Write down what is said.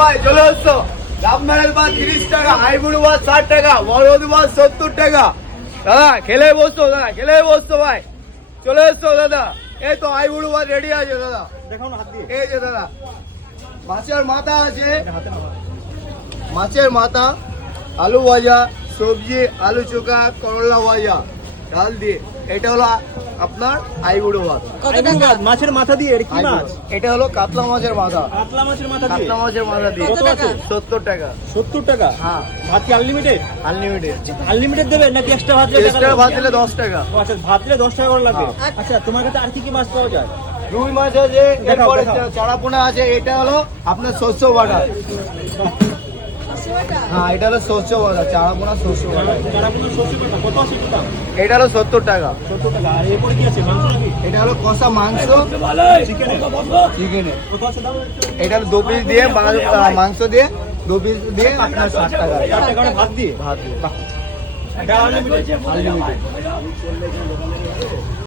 ভাই, চলে এসছো। লাভ ম্যারেজ ভাত 30 টাকা, হাইবুড়ো ভাত 60 টাকা, বড়দি ভাত 70 টাকা। দাদা খেলে বসতো, দাদা খেলে বসতো ভাই, চলে এসছো দাদা। এই তো হাইবুড়ো ভাত রেডি আছে দাদা, দেখো না হাত দিয়ে। এই যে দাদা মাছের মাথা আছে, মাছের মাথা, আলু ভাজা, সবজি, আলু চোখা, করলা ভাজা, ডাল দিয়ে। এটা হলো আপনার আইবুড়ো ভাত। মাছের মাথা দিয়ে, এটা কি মাছ? এটা হলো কাতলা মাছের মাথা, কাতলা মাছের মাথা দিয়ে। কাতলা মাছের মাথা দিয়ে। কত আছে? 70 টাকা। 70 টাকা। হ্যাঁ, ভাত কি আনলিমিটেড? আনলিমিটেড। আনলিমিটেড দেবে নাকি এক্সট্রা ভাত দিলে টাকা এক্সট্রা দেবে? ভাত দিলে 10 টাকা। ও আচ্ছা, ভাত দিলে 10 টাকা করে লাগে। হ্যাঁ। আচ্ছা, তোমার কাছে আর কি কি মাছ পাওয়া যায়? রুই মাছ আছে, এরপরে চারাপোনা আছে। এটা হলো আপনার শস্য বাটা। হ্যাঁ, এটা হলো শস্য বাটা, চারাপোনা শস্য বাটা। চারাপোনা সবজি বাটা কত আছে এটা? এটা হলো 70 টাকা। 70 টাকা। আর এরপরে কি আছে? মাংস নাকি? এটা হলো কষা মাংস, চিকেনে? চিকেনে। কত আছে দাম? এটা হলো 2 পিস দিয়ে, মাংস দিয়ে 2 পিস দিয়ে আপনার 60 টাকা। 4 টাকা করে ভাত দিয়ে? ভাত দিয়ে। এটা আনলিমিটেড? আনলিমিটেড।